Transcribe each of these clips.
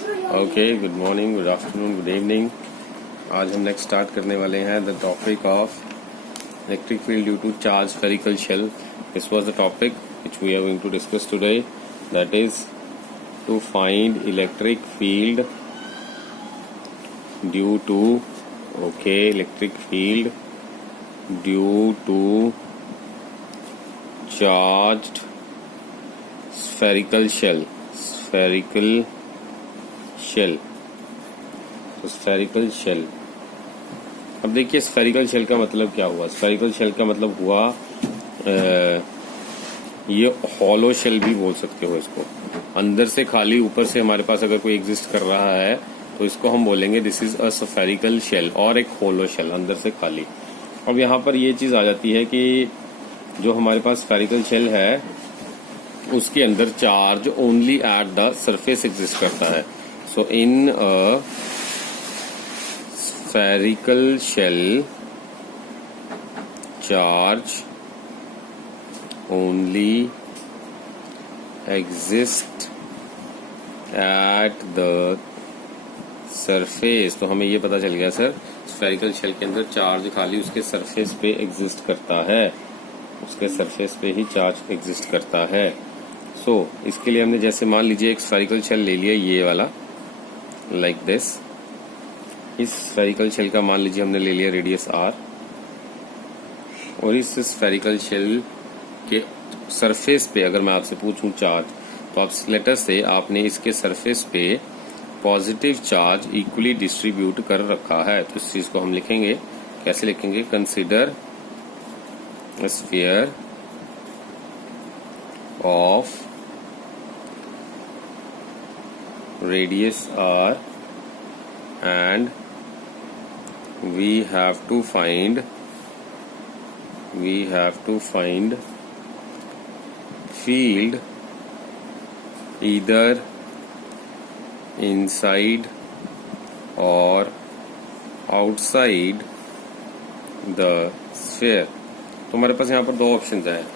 Okay, good morning, good afternoon, good evening. आज हम next start करने वाले हैं the topic of electric field due to charge spherical shell. This was the topic which we are going to discuss today, that is to find electric field due to electric field due to charged spherical shell. तो spherical shell, अब देखिए spherical shell का मतलब क्या हुआ। Spherical shell का मतलब हुआ ये हॉलो शेल भी बोल सकते हो इसको। अंदर से खाली, ऊपर से हमारे पास अगर कोई एग्जिस्ट कर रहा है तो इसको हम बोलेंगे this is a spherical shell, और एक हॉलो शेल अंदर से खाली। अब यहाँ पर ये चीज आ जाती है कि जो हमारे पास स्फेरिकल शेल है उसके अंदर charge only at the surface exist करता है। So in a spherical shell charge only exist at the surface. तो हमें ये पता चल गया सर, स्फेरिकल शेल के अंदर चार्ज खाली उसके सरफेस पे एग्जिस्ट करता है, उसके सरफेस पे ही चार्ज एग्जिस्ट करता है। सो इसके लिए हमने जैसे मान लीजिए एक स्फेरिकल शेल ले लिया, ये वाला लाइक दिस। इस स्फेरिकल शेल का मान लीजिए हमने ले लिया रेडियस r, और इस स्फेरिकल शेल के सरफेस पे अगर मैं आपसे पूछूं चार्ज, तो आप लेटर से आपने इसके सरफेस पे पॉजिटिव चार्ज इक्वली डिस्ट्रीब्यूट कर रखा है। तो इस चीज को हम लिखेंगे, कैसे लिखेंगे, consider sphere of radius r and we have to find field either inside or outside the sphere। तो हमारे पास यहाँ पर दो ऑप्शंस हैं,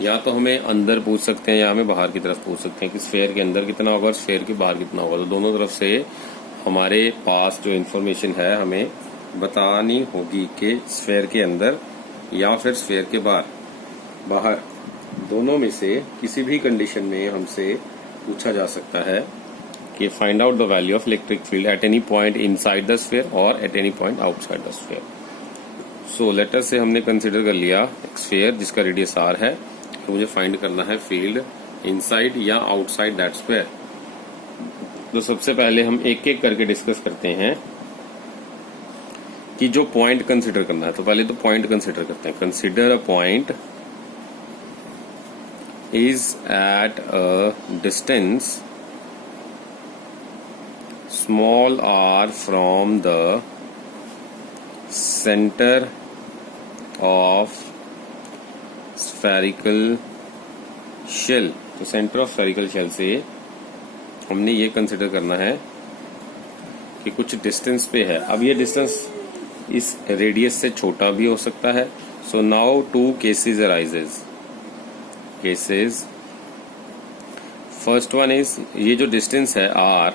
या तो हमें अंदर पूछ सकते हैं या हमें बाहर की तरफ पूछ सकते हैं कि स्फेयर के अंदर कितना होगा और स्फेयर के बाहर कितना होगा। तो दोनों तरफ से हमारे पास जो इन्फॉर्मेशन है हमें बतानी होगी कि स्फेयर के अंदर या फिर स्फेयर के बाहर दोनों में से किसी भी कंडीशन में हमसे पूछा जा सकता है कि find out the value of electric field at any point inside the sphere और at any point outside the sphere. So later से हमने कंसिडर कर लिया एक स्फेयर जिसका रेडियस r है, तो मुझे फाइंड करना है फील्ड इनसाइड या आउटसाइड दैट स्क्वायर। तो सबसे पहले हम एक एक करके डिस्कस करते हैं कि जो पॉइंट कंसीडर करना है। तो पहले तो पॉइंट कंसीडर करते हैं। Consider a point is at a distance small r from the centre of spherical shell. तो सेंटर ऑफ स्फेरिकल शेल से हमने ये कंसिडर करना है कि कुछ डिस्टेंस पे है। अब ये डिस्टेंस इस रेडियस से छोटा भी हो सकता है। So now two cases arises. Cases, first one is, ये जो डिस्टेंस है r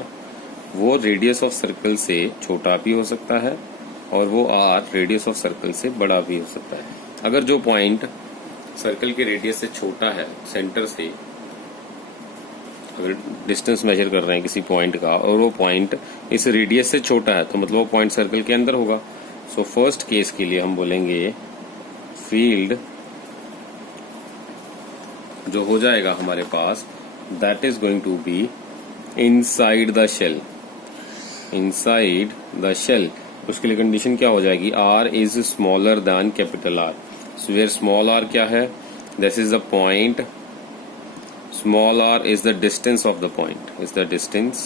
वो रेडियस ऑफ सर्कल से छोटा भी हो सकता है और वो r रेडियस ऑफ सर्कल से बड़ा भी हो सकता है। अगर जो पॉइंट सर्कल के रेडियस से छोटा है, सेंटर से अगर डिस्टेंस मेजर कर रहे हैं किसी पॉइंट का और वो पॉइंट इस रेडियस से छोटा है, तो मतलब वो पॉइंट सर्कल के अंदर होगा। सो फर्स्ट केस के लिए हम बोलेंगे फील्ड जो हो जाएगा हमारे पास, that is going to be inside the shell. Inside the shell, उसके लिए कंडीशन क्या हो जाएगी, r is smaller than capital R। So where small r क्या है, this is the point, small r is the distance of the point, is the distance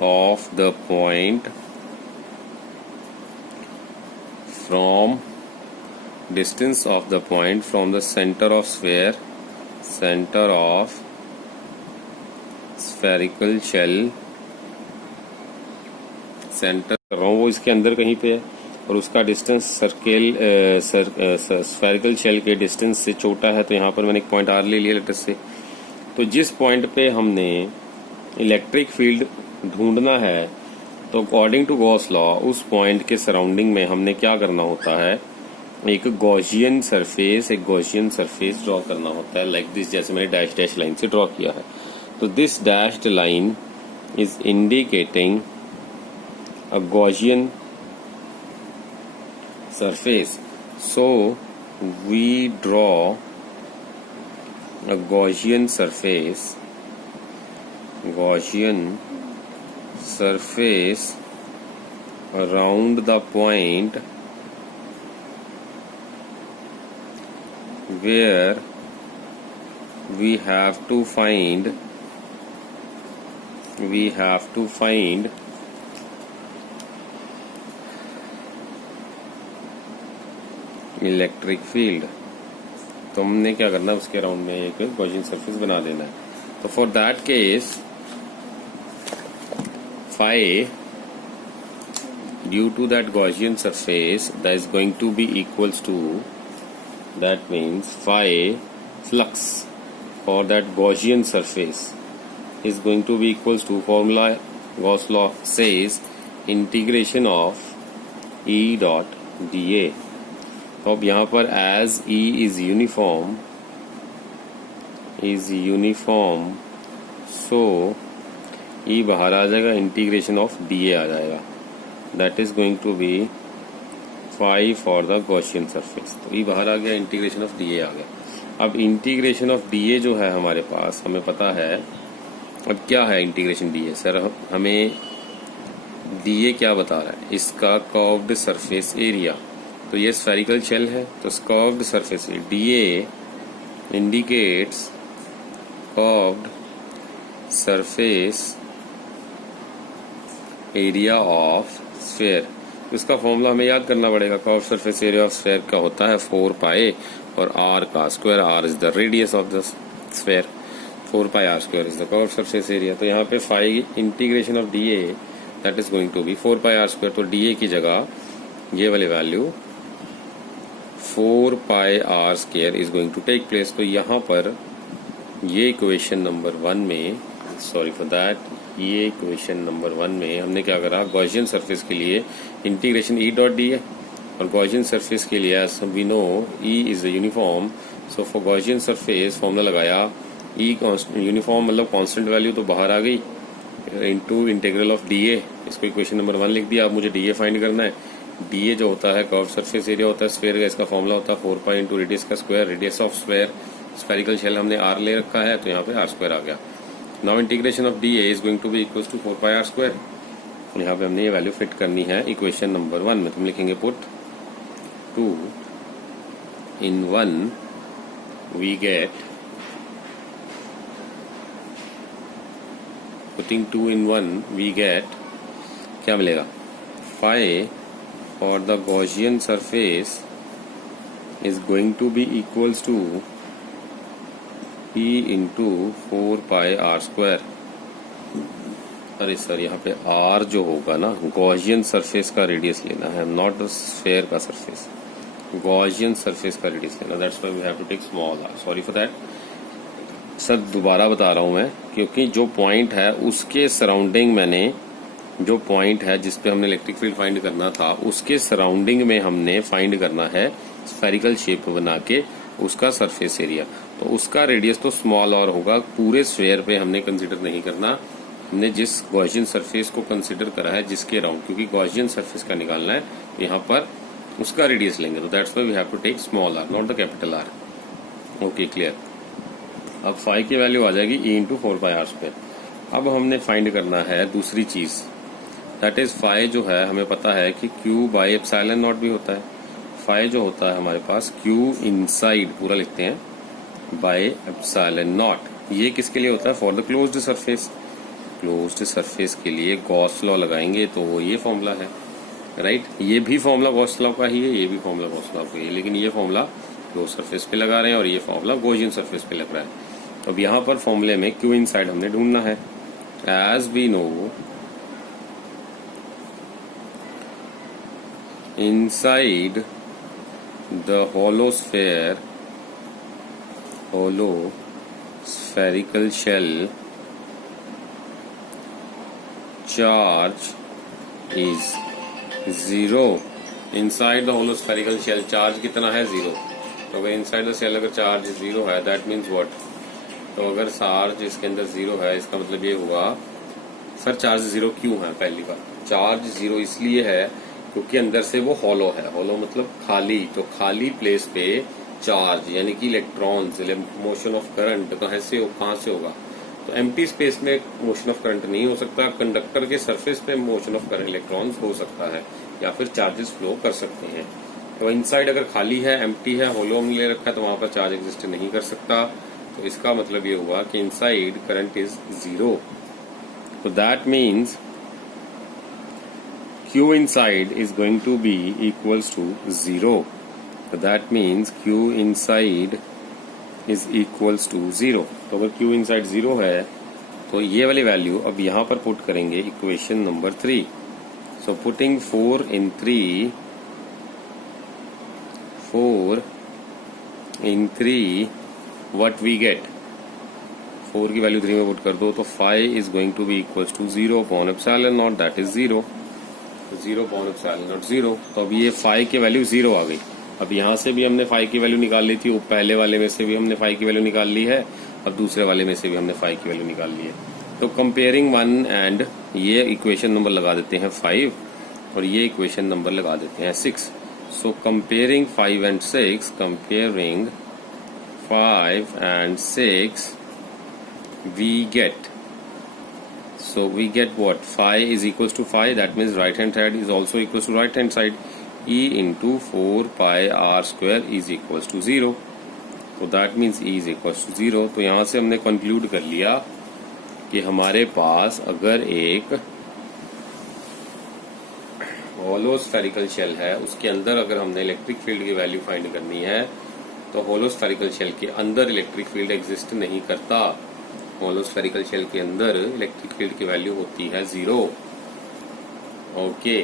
of the point from the center of sphere, center of spherical shell, center कर रहा हूँ वो इसके अंदर कहीं पे है और उसका डिस्टेंस स्फेरिकल शेल के डिस्टेंस से छोटा है। तो यहाँ पर मैंने एक पॉइंट r ले लिया लेटर से। तो जिस पॉइंट पे हमने इलेक्ट्रिक फील्ड ढूंढना है तो अकॉर्डिंग टू गॉस लॉ उस पॉइंट के सराउंडिंग में हमने क्या करना होता है, एक गॉसियन सरफेस ड्रॉ करना होता है लाइक दिस, जैसे मैंने डैश डैश लाइन से ड्रॉ किया है। तो this dashed line is indicating a Gaussian surface, so we draw a Gaussian surface around the point where we have to find electric field. तो हमने क्या करना है, उसके अराउंड में एक गॉसियन सरफेस बना देना है। तो for that case phi due to that Gaussian surface that is going to be equals to, that means phi flux for that Gaussian surface is going to be equals to, formula Gauss law says integration of E dot dA। तो अब यहाँ पर as E is uniform so E बाहर आ जाएगा, integration of dA आ जाएगा, that is going to be phi for the Gaussian surface. तो E बाहर आ गया, इंटीग्रेशन ऑफ dA आ गया। अब इंटीग्रेशन ऑफ dA जो है हमारे पास, हमें पता है अब क्या है इंटीग्रेशन dA। सर हमें dA क्या बता रहा है, इसका कर्व्ड सरफेस एरिया। तो ये स्फेरिकल शेल है, तो curved surface dA indicates curved surface area of sphere. इसका फॉर्मूला हमें याद करना पड़ेगा। Curve surface area of sphere का होता है 4 पाई और r का square, r is the radius of the sphere, 4 pi r square is the curve surface area. तो यहाँ पे phi integration of dA that is going to be 4 pi r square. तो dA की जगह ये वाली value 4 pi r square is going to take place. तो यहाँ पर ये इक्वेशन नंबर 1 में, सॉरी फॉर दैट, ये इक्वेशन नंबर 1 में हमने क्या करा, गॉसियन सरफेस के लिए इंटीग्रेशन E डॉट dA, और गॉसियन सरफेस के लिए as we know E is uniform, so for Gaussian surface formula लगाया E यूनिफॉर्म मतलब कांस्टेंट वैल्यू तो बाहर आ गई, इनटू इंटीग्रल ऑफ dA। इसको इक्वेशन नंबर 1 लिख दिया। अब मुझे dA फाइंड करना है। dA जो होता है कर्व सरफेस एरिया होता है स्फीयर का, इसका फॉर्मूला होता है 4 पाई इंटू रेडियस का square, radius of square, spherical shell हमने r ले रखा है तो यहाँ पे r स्क्वायर आ गया। Now integration of dA is going to be equals to 4 pi r square. यहाँ पे हमने ये वैल्यू फिट करनी है इक्वेशन नंबर 1 में। तो हम लिखेंगे put 2 in 1 we get, putting 2 in 1 we get क्या मिलेगा, phi for the Gaussian surface is going to be equals to E into 4 pi r square. अरे सर यहाँ पे r जो होगा ना, गॉसियन सरफेस का रेडियस लेना है, नॉट द स्फेयर का सरफेस, गॉसियन सरफेस का रेडियस लेना। That's why we have to take small r, sorry for that. Sir दोबारा बता रहा हूँ मैं, क्योंकि जो पॉइंट है उसके सराउंडिंग, मैंने जो पॉइंट है जिस पे हमने इलेक्ट्रिक फील्ड फाइंड करना था उसके सराउंडिंग में हमने फाइंड करना है स्फेरिकल शेप बना के उसका सरफेस एरिया। तो उसका रेडियस तो स्मॉल r होगा, पूरे स्फेयर पे हमने कंसीडर नहीं करना, हमने जिस गॉसियन सरफेस को कंसीडर करा है जिसके अराउंड, क्योंकि गॉसियन सरफेस का निकालना है तो यहाँ पर उसका रेडियस लेंगे। तो that's why we have to take small r not the capital R। Okay clear. अब फाई की वैल्यू आ जाएगी E into 4 pi r square. अब हमने फाइंड करना है दूसरी चीज, दैट इज फाई जो है हमें पता है कि Q बाई एप्सिलॉन नॉट भी होता है। फाई जो होता है हमारे पास Q इनसाइड पूरा लिखते हैं बाय एप्सिलॉन नॉट। ये किसके लिए होता है, for the closed surface. Closed surface के लिए गॉस लॉ लगाएंगे तो वो ये फॉर्मूला है, राइट। ये भी फॉर्मूला गॉस लॉ का ही है, ये भी फॉर्मूला गॉस लॉ का ही है, लेकिन ये फॉर्मूला क्लोज सरफेस पे लगा रहे हैं और ये फॉर्मूला गॉसियन सरफेस पे लग रहा है। अब यहाँ पर फॉर्मूले में Q इनसाइड हमने ढूंढना है। As we know inside the hollow spherical shell charge is 0 inside the hollow spherical shell. Charge कितना है 0. तो अगर इनसाइड द शेल अगर चार्ज 0 है दैट मीन्स व्हाट. तो अगर चार्ज इसके अंदर 0 है इसका मतलब ये हुआ सर चार्ज 0 क्यों है. पहली बात चार्ज 0 इसलिए है क्योंकि अंदर से वो हॉलो है. हॉलो मतलब खाली. तो खाली प्लेस पे चार्ज यानी कि इलेक्ट्रॉन्स मोशन ऑफ करंट कहाँ से होगा. तो एम्प्टी स्पेस में मोशन ऑफ करंट नहीं हो सकता. कंडक्टर के सरफेस पे मोशन ऑफ करंट इलेक्ट्रॉन्स हो सकता है या फिर चार्जेस फ्लो कर सकते हैं. तो इनसाइड अगर खाली है एम्प्टी है होलो में ले रखा है तो वहां पर चार्ज एग्जिस्ट नहीं कर सकता. तो इसका मतलब ये हुआ कि इनसाइड करंट इज 0. तो that means Q inside is going to be equals to 0. So that means Q inside is equals to 0. तो अगर Q inside 0 है तो ये वाली वैल्यू अब यहाँ पर पुट करेंगे equation number 3. So putting 4 in 3 what we get. 4 की वैल्यू 3 में पुट कर दो तो 5 is going to be equals to 0 upon epsilon naught that is 0. 0 upon epsilon naught 0. तो अब ये 5 की वैल्यू 0 आ गई. अब यहाँ से भी हमने 5 की वैल्यू निकाल ली थी. वो पहले वाले में से भी हमने 5 की वैल्यू निकाल ली है. अब दूसरे वाले में से भी हमने 5 की वैल्यू निकाल ली है. तो कंपेयरिंग 1 एंड ये इक्वेशन नंबर लगा देते हैं 5 और ये इक्वेशन नंबर लगा देते हैं 6. सो comparing 5 and 6 comparing 5 and 6 we get. So we get what? Phi is equals to phi. That means right hand side is also equals to right hand side. E into 4 pi r square is equals to 0. So that means E is equals to 0. तो यहाँ से हमने conclude कर लिया कि हमारे पास अगर एक होलो स्फेरिकल शेल है उसके अंदर अगर हमने इलेक्ट्रिक फील्ड की वैल्यू फाइंड करनी है तो होलो स्फेरिकल शेल के अंदर इलेक्ट्रिक फील्ड एग्जिस्ट नहीं करता. होलो स्फेरिकल शेल के अंदर इलेक्ट्रिक फील्ड की वैल्यू होती है 0. ओके